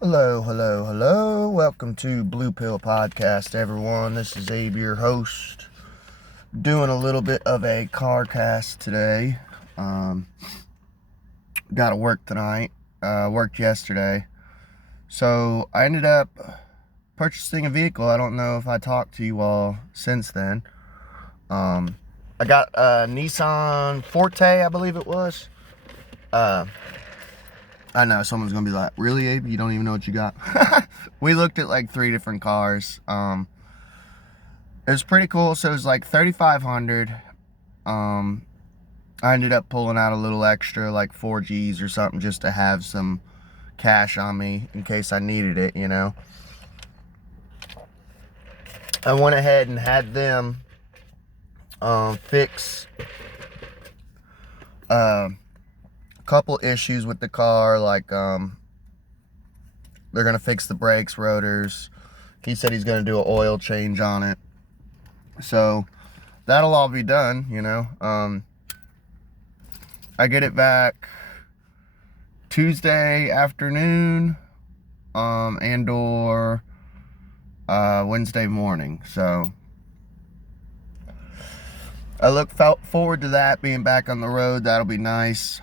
Hello, hello, hello. Welcome to Blue Pill Podcast, everyone. This is Abe, your host, doing a little bit of a car cast today. Got to work tonight. Worked yesterday. So I ended up purchasing a vehicle. I don't know if I talked to you all since then. I got a Nissan Forte, I believe it was. I know someone's gonna be like, really, Abe? You don't even know what you got? We looked at like 3 different cars. It was pretty cool. So it was like 3,500. I ended up pulling out a little extra, like 4Gs or something, just to have some cash on me in case I needed it, you know. I went ahead and had them fix a couple issues with the car, like they're gonna fix the brakes, rotors. He said he's gonna do an oil change on it, so that'll all be done, you know. I get it back Tuesday afternoon, and or Wednesday morning. So I look forward to that, being back on the road. That'll be nice.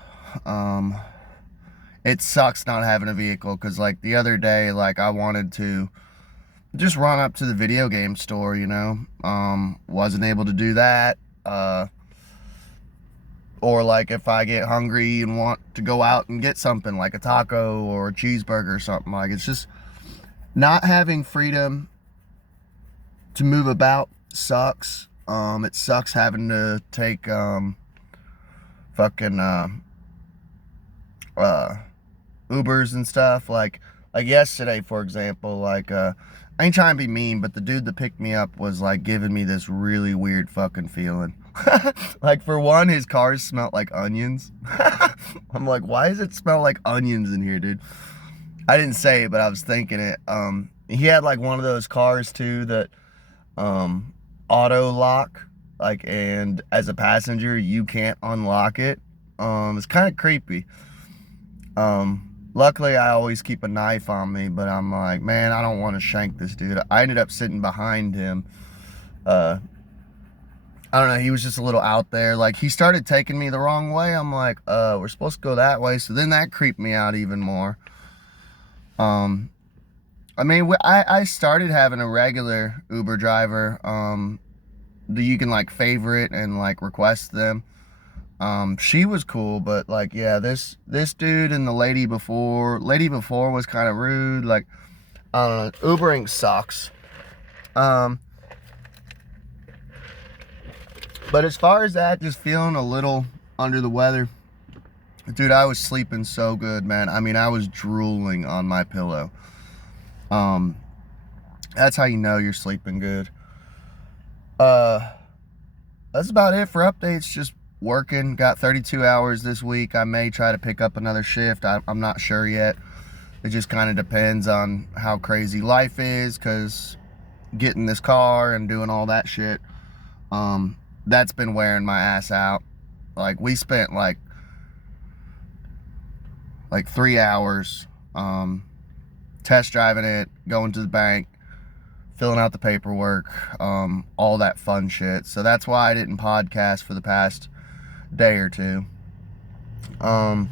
It sucks not having a vehicle, because like the other day, like I wanted to just run up to the video game store, you know. Wasn't able to do that. Or like if I get hungry and want to go out and get something like a taco or a cheeseburger or something, like it's just not having freedom to move about sucks. It sucks having to take fucking Ubers and stuff. Like yesterday, for example, like I ain't trying to be mean, but the dude that picked me up was like giving me this really weird fucking feeling. Like, for one, his cars smelled like onions. I'm like, why does it smell like onions in here, dude? I didn't say it, but I was thinking it. He had like one of those cars too that auto lock, like, and as a passenger you can't unlock it. It's kind of creepy. Luckily I always keep a knife on me, but I'm like, man, I don't want to shank this dude. I ended up sitting behind him. I don't know, he was just a little out there. Like, he started taking me the wrong way. I'm like, we're supposed to go that way. So then that creeped me out even more. I mean, I started having a regular Uber driver that you can like favorite and like request them. She was cool, but like, yeah, this dude and the lady before was kind of rude. Like, I don't know, Ubering sucks. But as far as that, just feeling a little under the weather, dude, I was sleeping so good, man. I mean, I was drooling on my pillow. That's how you know you're sleeping good. That's about it for updates. Just working. Got 32 hours this week. I may try to pick up another shift. I'm not sure yet. It just kind of depends on how crazy life is, because getting this car and doing all that shit, that's been wearing my ass out. Like, we spent like 3 hours test driving it, going to the bank, filling out the paperwork, all that fun shit. So that's why I didn't podcast for the past day or two. But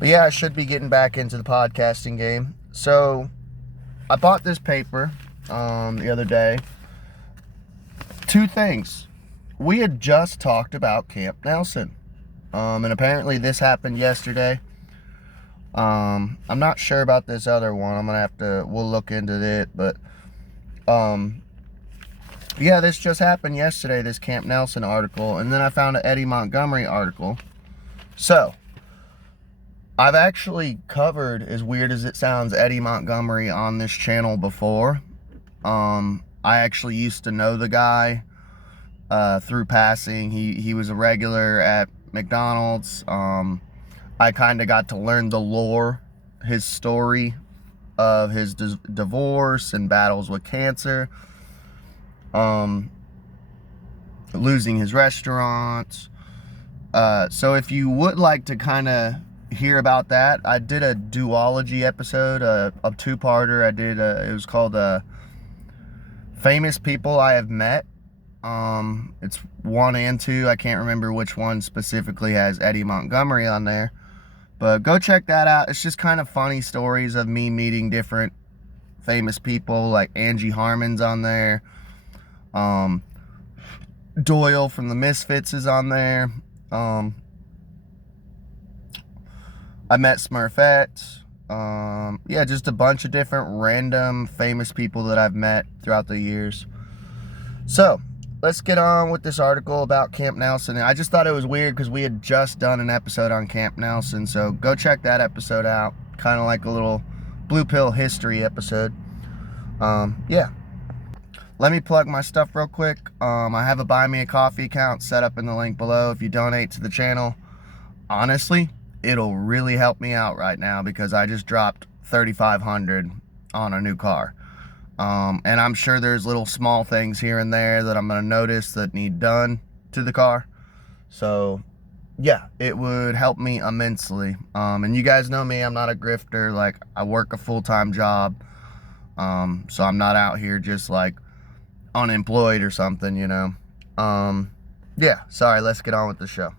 yeah, I should be getting back into the podcasting game. So I bought this paper the other day. 2 things. We had just talked about Camp Nelson, and apparently this happened yesterday. I'm not sure about this other one. We'll look into it, but yeah, this just happened yesterday, this Camp Nelson article, and then I found an Eddie Montgomery article. So I've actually covered, as weird as it sounds, Eddie Montgomery on this channel before. I actually used to know the guy through passing. He was a regular at McDonald's. I kind of got to learn the lore, his story of his divorce and battles with cancer, losing his restaurants. So if you would like to kind of hear about that, I did a duology episode, a two-parter. I did, it was called Famous People I Have Met. It's 1 and 2. I can't remember which one specifically has Eddie Montgomery on there. But go check that out. It's just kind of funny stories of me meeting different famous people, like Angie Harmon's on there. Doyle from the Misfits is on there. I met Smurfette. Yeah, just a bunch of different random famous people that I've met throughout the years. So, let's get on with this article about Camp Nelson. I just thought it was weird because we had just done an episode on Camp Nelson, so go check that episode out. Kind of like a little Blue Pill history episode. Yeah. Let me plug my stuff real quick. I have a Buy Me a Coffee account set up in the link below. If you donate to the channel, honestly, it'll really help me out right now because I just dropped $3,500 on a new car. And I'm sure there's little small things here and there that I'm going to notice that need done to the car. So, yeah, it would help me immensely. And you guys know me, I'm not a grifter. Like, I work a full-time job. So I'm not out here just like unemployed or something, you know. Yeah, sorry, let's get on with the show.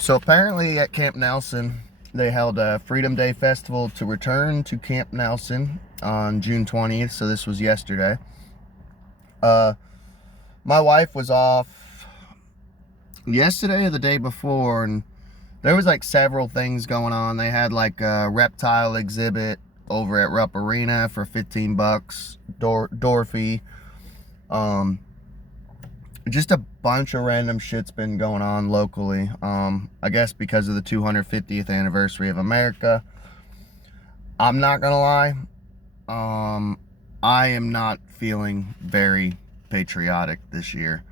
So apparently at Camp Nelson, they held a Freedom Day Festival to return to Camp Nelson on June 20th, so this was yesterday. My wife was off yesterday or the day before, and there was like several things going on. They had like a reptile exhibit over at Rupp Arena for $15 door fee. Just a bunch of random shit's been going on locally. I guess because of the 250th anniversary of America. I'm not gonna lie, I am not feeling very patriotic this year.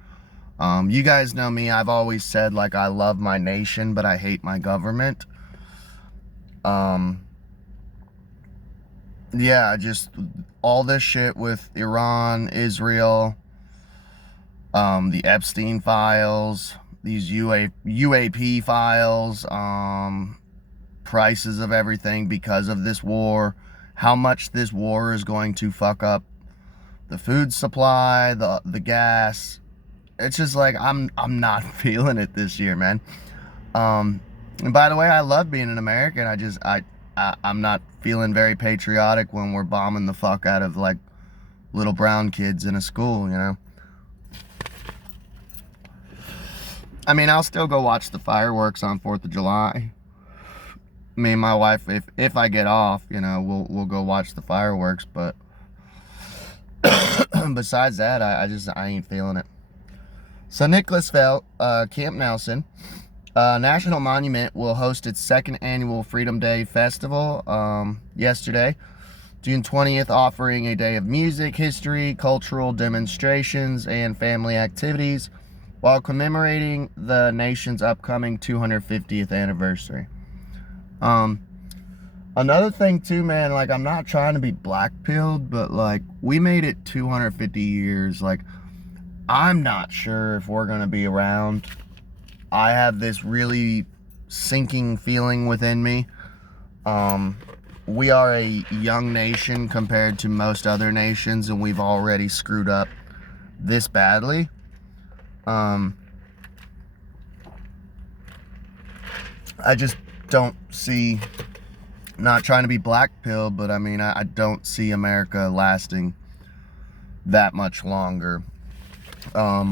You guys know me, I've always said like I love my nation, but I hate my government. Yeah, just all this shit with Iran, Israel, the Epstein files, these UAP files, prices of everything because of this war, how much this war is going to fuck up the food supply, the gas. It's just like I'm not feeling it this year, man. And by the way, I love being an American. I'm not feeling very patriotic when we're bombing the fuck out of like little brown kids in a school, you know. I mean, I'll still go watch the fireworks on 4th of July. Me and my wife, if I get off, you know, we'll go watch the fireworks, but besides that, I ain't feeling it. So Nicholasville, Camp Nelson, National Monument will host its second annual Freedom Day Festival yesterday, June 20th, offering a day of music, history, cultural demonstrations, and family activities while commemorating the nation's upcoming 250th anniversary. Another thing too, man, like I'm not trying to be black-pilled, but like we made it 250 years. Like I'm not sure if we're gonna be around. I have this really sinking feeling within me. We are a young nation compared to most other nations, and we've already screwed up this badly. I just don't see, not trying to be black-pilled, but I mean, I don't see America lasting that much longer. What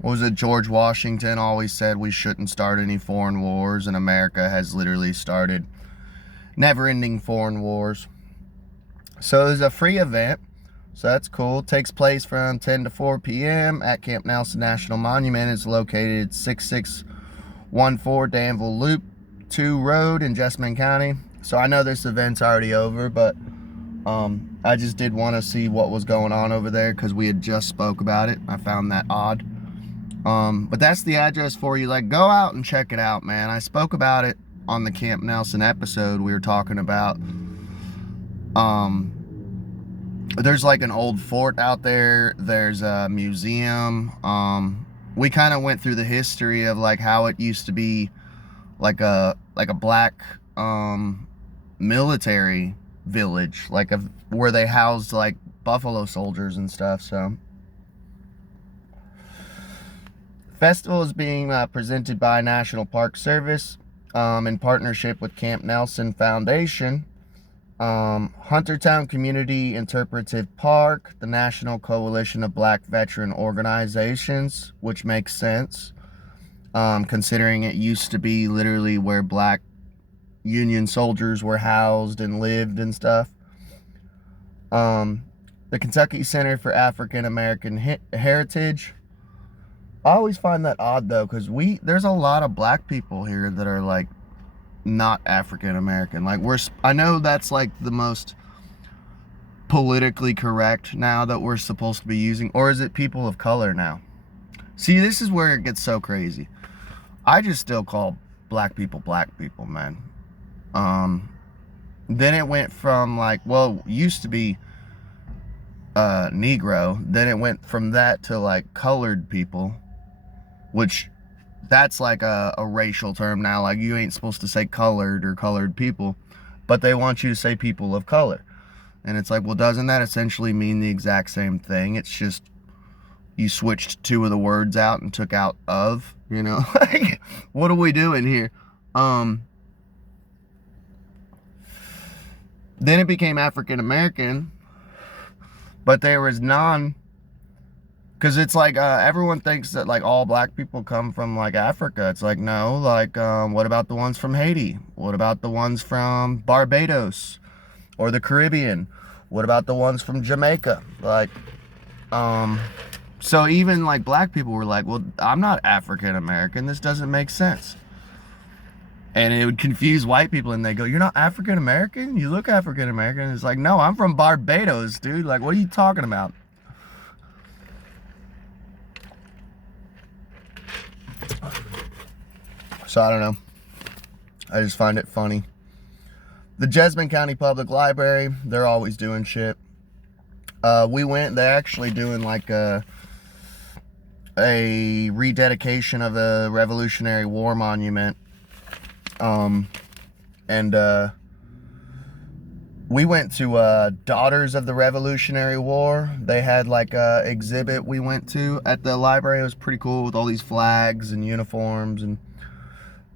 was it? George Washington always said we shouldn't start any foreign wars, and America has literally started never-ending foreign wars. So it's a free event, so that's cool. It takes place from 10 to 4 p.m. at Camp Nelson National Monument. It's located at 6614 Danville Loop 2 Road in Jessamine County. So I know this event's already over, but I just did want to see what was going on over there because we had just spoke about it. I found that odd. But that's the address for you. Like, go out and check it out, man. I spoke about it on the Camp Nelson episode. We were talking about there's like an old fort out there. There's a museum. We kind of went through the history of like how it used to be like a like a black military village, like where they housed like buffalo soldiers and stuff. So festival is being presented by National Park Service in partnership with Camp Nelson Foundation, Huntertown Community Interpretive Park, the National Coalition of Black Veteran Organizations, which makes sense, considering it used to be literally where black Union soldiers were housed and lived and stuff. The Kentucky Center for African American Heritage. I always find that odd though, because there's a lot of black people here that are like not African American. Like I know that's like the most politically correct now that we're supposed to be using, or is it people of color now? See, this is where it gets so crazy. I just still call black people, man. Then it went from like, well, used to be Negro, then it went from that to like colored people, which that's like a racial term now. Like, you ain't supposed to say colored or colored people, but they want you to say people of color. And it's like, well, doesn't that essentially mean the exact same thing? It's just you switched two of the words out and took out of, you know? Like, what are we doing here? Then it became African American, but there was because it's like everyone thinks that like all black people come from like Africa. It's like, no, like what about the ones from Haiti? What about the ones from Barbados or the Caribbean? What about the ones from Jamaica? Like, so even like black people were like, well, I'm not African American. This doesn't make sense. And it would confuse white people, and they go, you're not African American? You look African American. It's like, no, I'm from Barbados, dude. Like, what are you talking about? So I don't know. I just find it funny. The Jessamine County Public Library, they're always doing shit. We went, they're actually doing like a rededication of the Revolutionary War Monument. We went to Daughters of the Revolutionary War. They had like a exhibit we went to at the library. It was pretty cool with all these flags and uniforms, and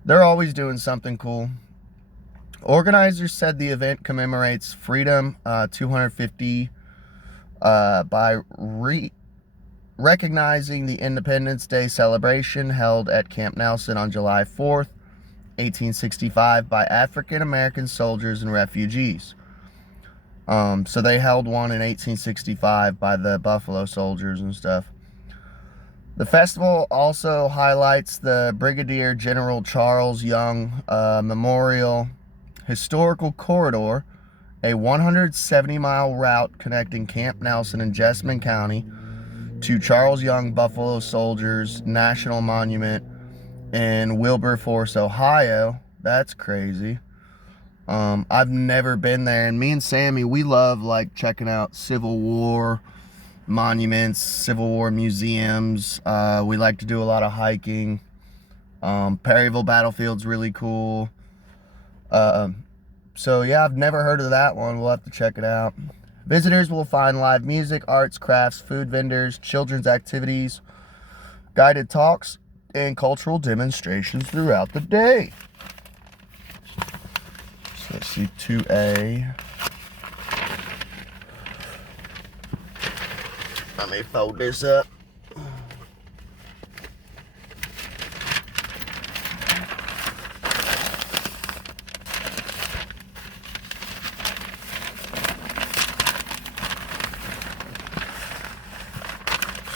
they're always doing something cool. Organizers said the event commemorates Freedom 250 by recognizing the Independence Day celebration held at Camp Nelson on July 4th, 1865 by African American soldiers and refugees. So they held one in 1865 by the Buffalo Soldiers and stuff. The festival also highlights the Brigadier General Charles Young Memorial Historical Corridor, a 170-mile route connecting Camp Nelson and Jessamine County to Charles Young Buffalo Soldiers National Monument in Wilberforce, Ohio. That's crazy. I've never been there, and me and Sammy, we love like checking out Civil War monuments, Civil War museums. We like to do a lot of hiking. Perryville Battlefield's really cool. So yeah, I've never heard of that one. We'll have to check it out. Visitors will find live music, arts, crafts, food vendors, children's activities, guided talks, and cultural demonstrations throughout the day. So let's see, 2A. Let me fold this up.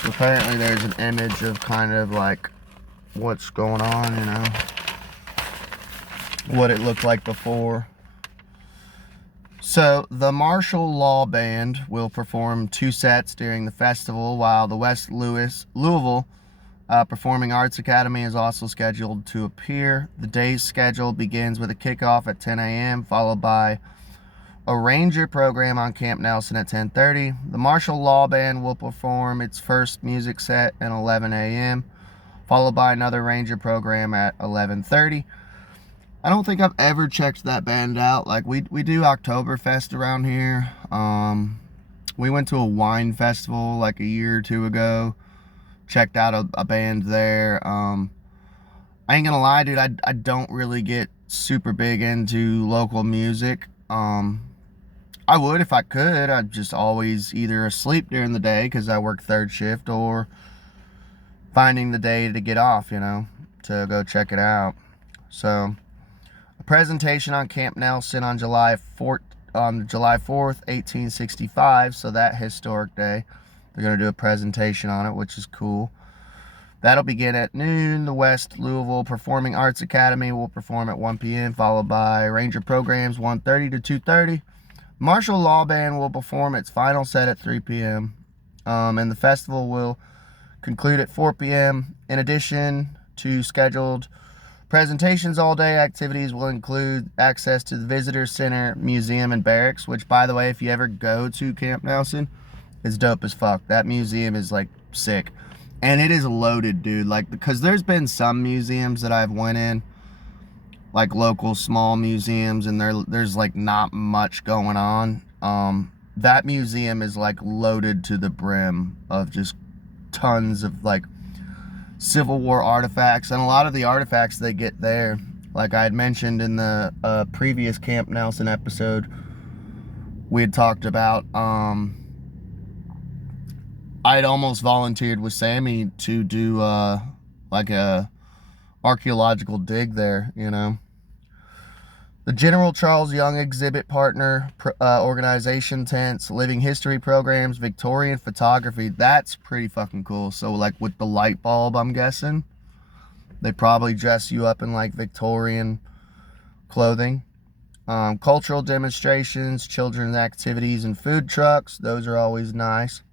So apparently there's an image of kind of like what's going on, you know, what it looked like before. So the Martial Law Band will perform 2 sets during the festival, while the West Louisville Performing Arts Academy is also scheduled to appear. The day's schedule begins with a kickoff at 10 a.m., followed by a ranger program on Camp Nelson at 10:30. The Martial Law Band will perform its first music set at 11 a.m., followed by another ranger program at 11:30. I don't think I've ever checked that band out. Like, we do Oktoberfest around here. We went to a wine festival like a year or two ago. Checked out a band there. I ain't gonna lie, dude, I don't really get super big into local music. I would if I could. I'd just always either asleep during the day because I work third shift, or finding the day to get off, to go check it out. So, a presentation on Camp Nelson on July 4th, 1865, so that historic day. They're going to do a presentation on it, which is cool. That'll begin at noon. The West Louisville Performing Arts Academy will perform at 1 p.m., followed by Ranger Programs 1:30 to 2:30. Martial Law Band will perform its final set at 3 p.m., and the festival will conclude at 4 p.m. In addition to scheduled presentations all day, activities will include access to the Visitor Center, Museum, and Barracks, which, by the way, if you ever go to Camp Nelson, is dope as fuck. That museum is, like, sick. And it is loaded, dude. Like, because there's been some museums that I've went in, like local small museums, and there's like not much going on. That museum is like loaded to the brim of just tons of like Civil War artifacts, and a lot of the artifacts they get there, like I had mentioned in the previous Camp Nelson episode, we had talked about. I'd almost volunteered with Sammy to do like a archaeological dig there, The General Charles Young Exhibit Partner organization tents, living history programs, Victorian photography. That's pretty fucking cool. So like with the light bulb, I'm guessing they probably dress you up in like Victorian clothing. Cultural demonstrations, children's activities, and food trucks. Those are always nice.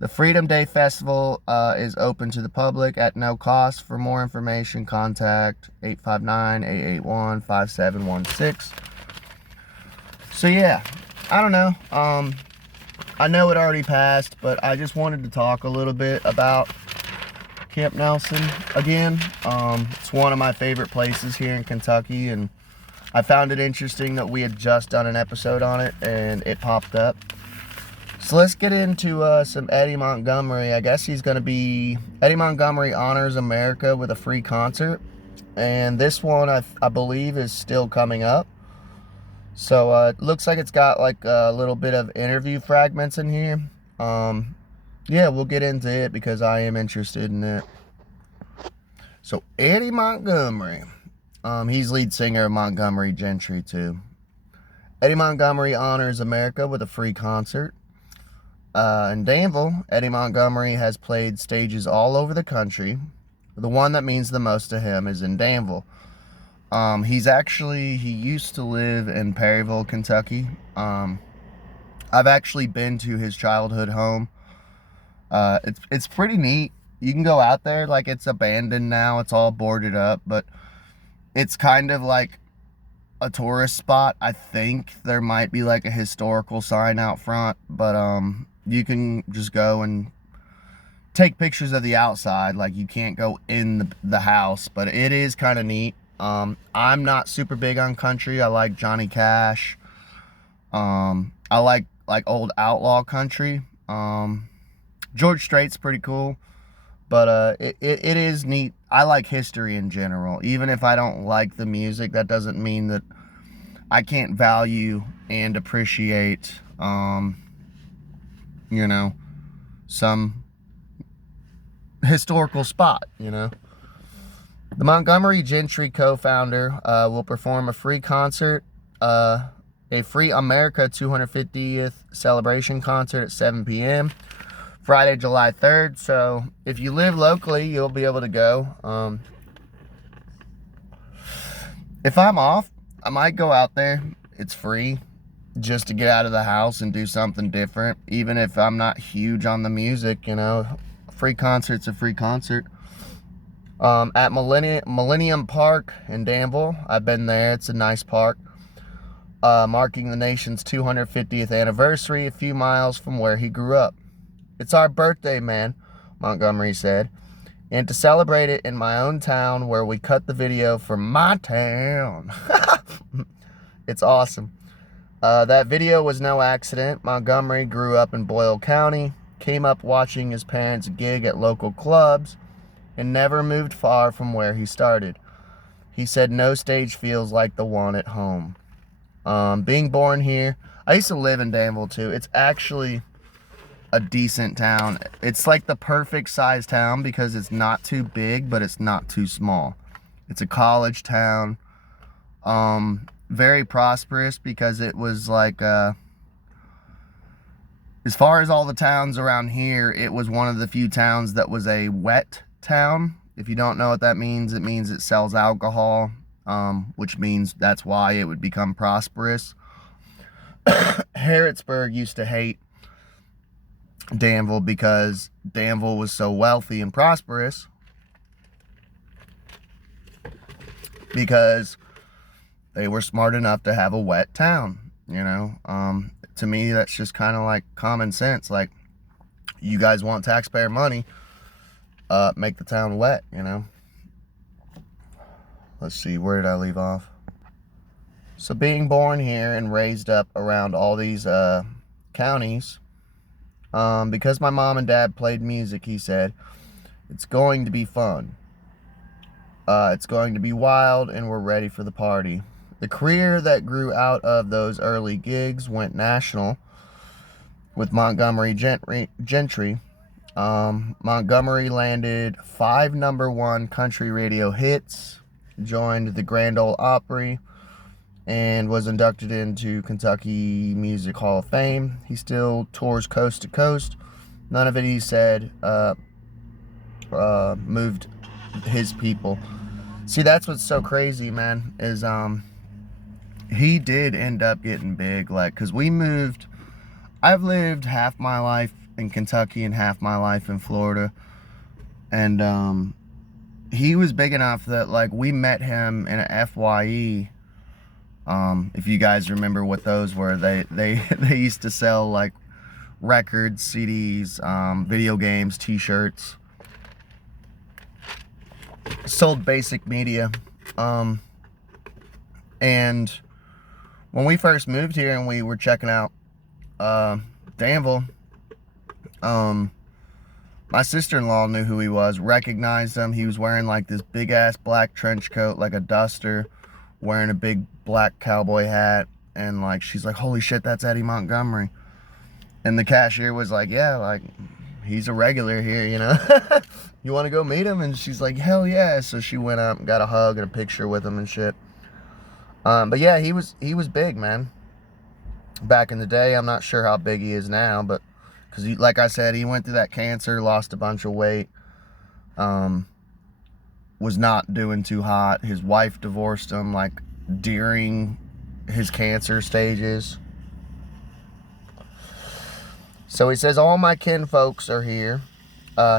The Freedom Day Festival is open to the public at no cost. For more information, contact 859-881-5716. So yeah, I don't know. I know it already passed, but I just wanted to talk a little bit about Camp Nelson again. It's one of my favorite places here in Kentucky, and I found it interesting that we had just done an episode on it, and it popped up. So let's get into some Eddie Montgomery. I guess he's going to be... Eddie Montgomery honors America with a free concert. And this one, I believe, is still coming up. So it looks like it's got like a little bit of interview fragments in here. Yeah, we'll get into it because I am interested in it. So Eddie Montgomery. He's lead singer of Montgomery Gentry too. Eddie Montgomery honors America with a free concert. In Danville, Eddie Montgomery has played stages all over the country. The one that means the most to him is in Danville. He used to live in Perryville, Kentucky. I've actually been to his childhood home. It's pretty neat. You can go out there, like it's abandoned now, it's all boarded up, but it's kind of like a tourist spot. I think there might be like a historical sign out front, but you can just go and take pictures of the outside. Like you can't go in the house, but it is kind of neat. I'm not super big on country. I like Johnny Cash. I like old outlaw country. George Strait's pretty cool, but it is neat. I like history in general. Even if I don't like the music, that doesn't mean that I can't value and appreciate some historical spot, The Montgomery Gentry co-founder will perform a free concert, a free America 250th celebration concert at 7 p.m. Friday, July 3rd. So if you live locally, you'll be able to go. If I'm off, I might go out there. It's free, just to get out of the house and do something different. Even if I'm not huge on the music, a free concert's a free concert. At Millennium Park in Danville, I've been there. It's a nice park. Marking the nation's 250th anniversary, a few miles from where he grew up. It's our birthday, man, Montgomery said. and to celebrate it in my own town where we cut the video for my town. It's awesome. That video was no accident. Montgomery grew up in Boyle County, came up watching his parents gig at local clubs, and never moved far from where he started. He said no stage feels like the one at home. Being born here, I used to live in Danville too. It's actually a decent town. It's like the perfect size town because it's not too big, but it's not too small. It's a college town. Very prosperous because it was like, as far as all the towns around here, it was one of the few towns that was a wet town. If you don't know what that means, it means it sells alcohol, which means that's why it would become prosperous. Harrodsburg used to hate Danville because Danville was so wealthy and prosperous, because they were smart enough to have a wet town, you know. To me, that's just kind of like common sense. Like, you guys want taxpayer money, make the town wet, you know. Let's see, where did I leave off? So being born here and raised up around all these counties, because my mom and dad played music, he said, it's going to be fun. It's going to be wild, and we're ready for the party. The career that grew out of those early gigs went national with Montgomery Gentry. Montgomery landed 5 #1 country radio hits, joined the Grand Ole Opry, and was inducted into Kentucky Music Hall of Fame. He still tours coast to coast. None of it, he said, moved his people. See, that's what's so crazy, man, is he did end up getting big. Like, because we moved, I've lived half my life in Kentucky and half my life in Florida, and he was big enough that, like, we met him in a FYE. If you guys remember what those were, they used to sell like records, CDs, video games, t-shirts, sold basic media. And when we first moved here and we were checking out Danville, my sister-in-law knew who he was, recognized him. He was wearing like this big ass black trench coat, like a duster, wearing a big black cowboy hat, and like, she's like, holy shit, that's Eddie Montgomery. And the cashier was like, yeah, like, he's a regular here, you know. You want to go meet him? And she's like, hell yeah. So she went up and got a hug and a picture with him and shit. But yeah, he was big, man, back in the day. I'm not sure how big he is now, but because, like I said, he went through that cancer, lost a bunch of weight, was not doing too hot. His wife divorced him like during his cancer stages. So he says, all my kinfolks are here.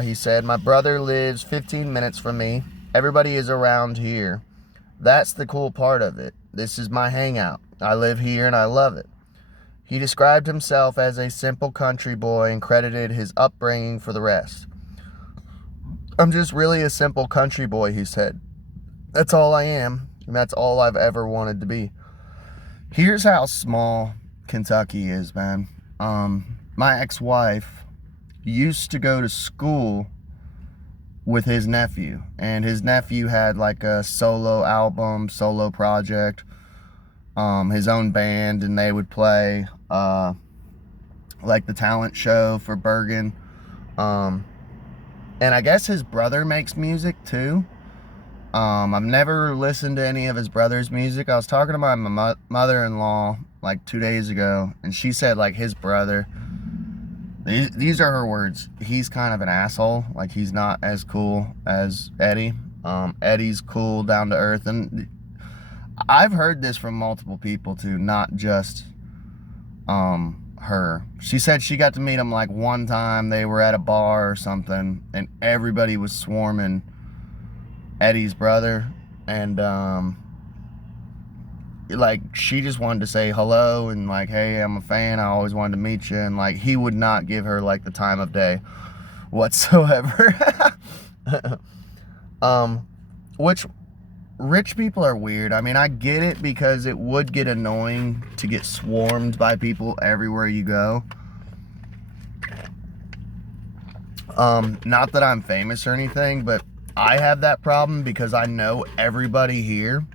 He said, my brother lives 15 minutes from me. Everybody is around here. That's the cool part of it. This is my hangout. I live here and I love it. He described himself as a simple country boy and credited his upbringing for the rest. I'm just really a simple country boy, he said. That's all I am, and that's all I've ever wanted to be. Here's how small Kentucky is, man. My ex-wife used to go to school with his nephew, and his nephew had like a solo album, solo project, his own band, and they would play like the talent show for Bergen. And I guess his brother makes music too. I've never listened to any of his brother's music. I was talking to my mother-in-law like 2 days ago, and she said like his brother, these are her words, he's kind of an asshole. Like, he's not as cool as Eddie. Eddie's cool, down to earth, and I've heard this from multiple people too, not just her. She said she got to meet him like one time. They were at a bar or something, and everybody was swarming Eddie's brother, and like, she just wanted to say hello and like, hey, I'm a fan, I always wanted to meet you, and like, he would not give her like the time of day whatsoever. Which rich people are weird. I mean, I get it because it would get annoying to get swarmed by people everywhere you go. Not that I'm famous or anything, but I have that problem because I know everybody here.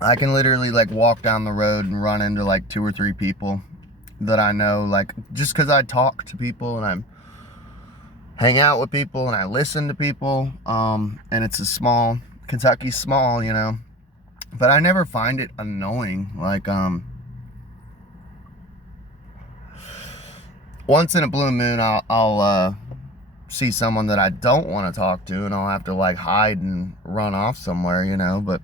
I can literally like walk down the road and run into like 2 or 3 people that I know, like just because I talk to people and I hang out with people and I listen to people. And it's a small, Kentucky's small, you know, but I never find it annoying. Like, once in a blue moon, I'll see someone that I don't want to talk to, and I'll have to like hide and run off somewhere, you know, but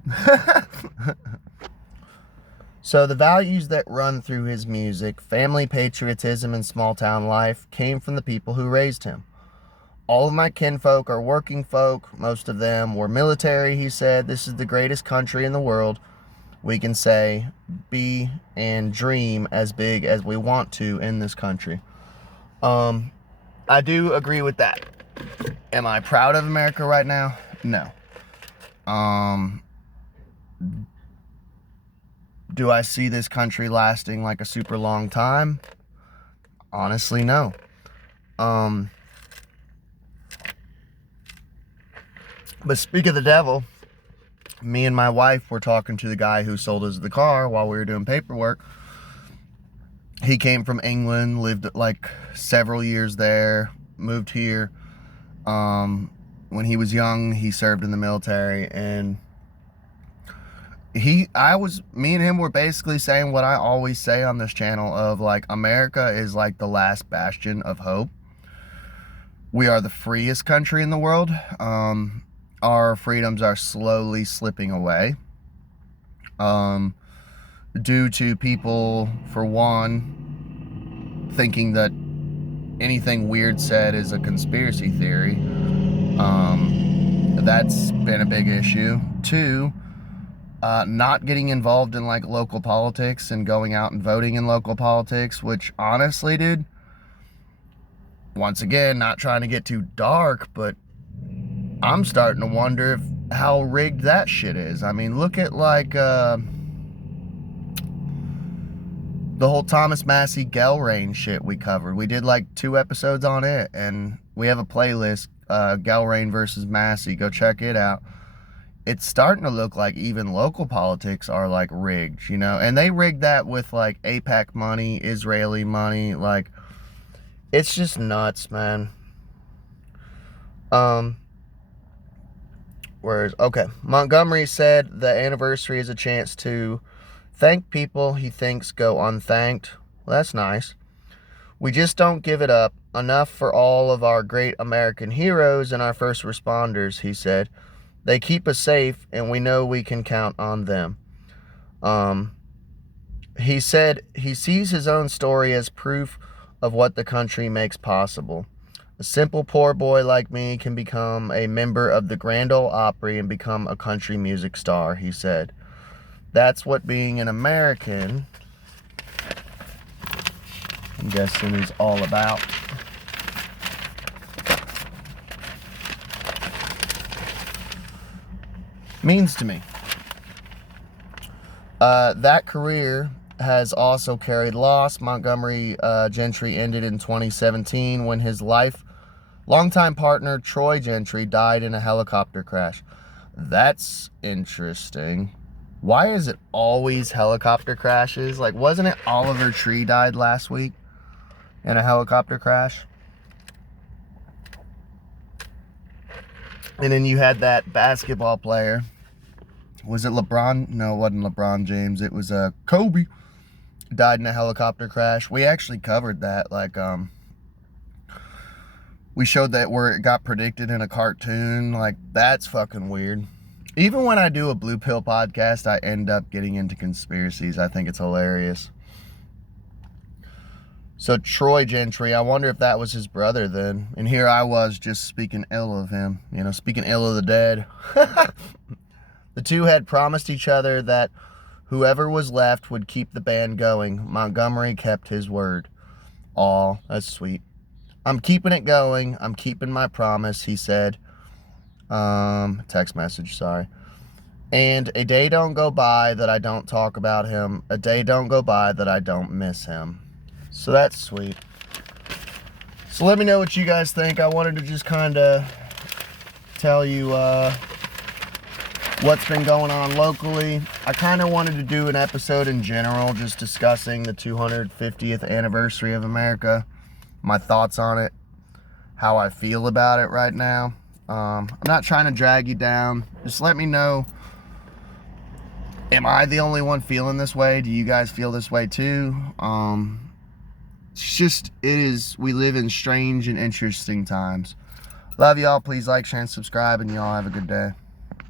so the values that run through his music, family, patriotism, and small town life, came from the people who raised him. All of my kinfolk are working folk. Most of them were military, he said. This is the greatest country in the world. We can say, be, and dream as big as we want to in this country. I do agree with that. Am I proud of America right now? No. Do I see this country lasting like a super long time? Honestly, no. But speak of the devil, me and my wife were talking to the guy who sold us the car while we were doing paperwork. He came from England, lived like several years there, moved here. When he was young, he served in the military, and me and him were basically saying what I always say on this channel of like, America is like the last bastion of hope. We are the freest country in the world. Our freedoms are slowly slipping away. Due to people, for one, thinking that anything weird said is a conspiracy theory. That's been a big issue. 2, not getting involved in like local politics and going out and voting in local politics, which honestly, dude, once again, not trying to get too dark, but I'm starting to wonder how rigged that shit is. I mean, look at like the whole Thomas Massey Gelrain shit we covered. We did like 2 episodes on it, and we have a playlist, Gelrain versus Massey. Go check it out. It's starting to look like even local politics are like rigged, you know, and they rigged that with like AIPAC money, Israeli money. Like, it's just nuts, man. Montgomery said the anniversary is a chance to thank people he thinks go unthanked. Well, that's nice. We just don't give it up enough for all of our great American heroes and our first responders, he said. They keep us safe, and we know we can count on them. He said he sees his own story as proof of what the country makes possible. A simple poor boy like me can become a member of the Grand Ole Opry and become a country music star, he said. That's what being an American, I'm guessing, is all about. Means to me. That career has also carried loss. Montgomery Gentry ended in 2017 when his longtime partner Troy Gentry died in a helicopter crash. That's interesting. Why is it always helicopter crashes? Like, wasn't it Oliver Tree died last week in a helicopter crash? And then you had that basketball player. Was it LeBron? No, it wasn't LeBron James. It was Kobe. Died in a helicopter crash. We actually covered that. Like, we showed that where it got predicted in a cartoon. Like, that's fucking weird. Even when I do a Blue Pill podcast, I end up getting into conspiracies. I think it's hilarious. So Troy Gentry, I wonder if that was his brother then. And here I was just speaking ill of him. You know, speaking ill of the dead. The two had promised each other that whoever was left would keep the band going. Montgomery kept his word. Aw, that's sweet. I'm keeping it going. I'm keeping my promise, he said. Text message, sorry. And a day don't go by that I don't talk about him. A day don't go by that I don't miss him. So that's sweet. So let me know what you guys think. I wanted to just kind of tell you what's been going on locally. I kind of wanted to do an episode in general, just discussing the 250th anniversary of America, my thoughts on it, how I feel about it right now. I'm not trying to drag you down. Just let me know, am I the only one feeling this way? Do you guys feel this way too? We live in strange and interesting times. Love y'all. Please like, share, and subscribe, and y'all have a good day.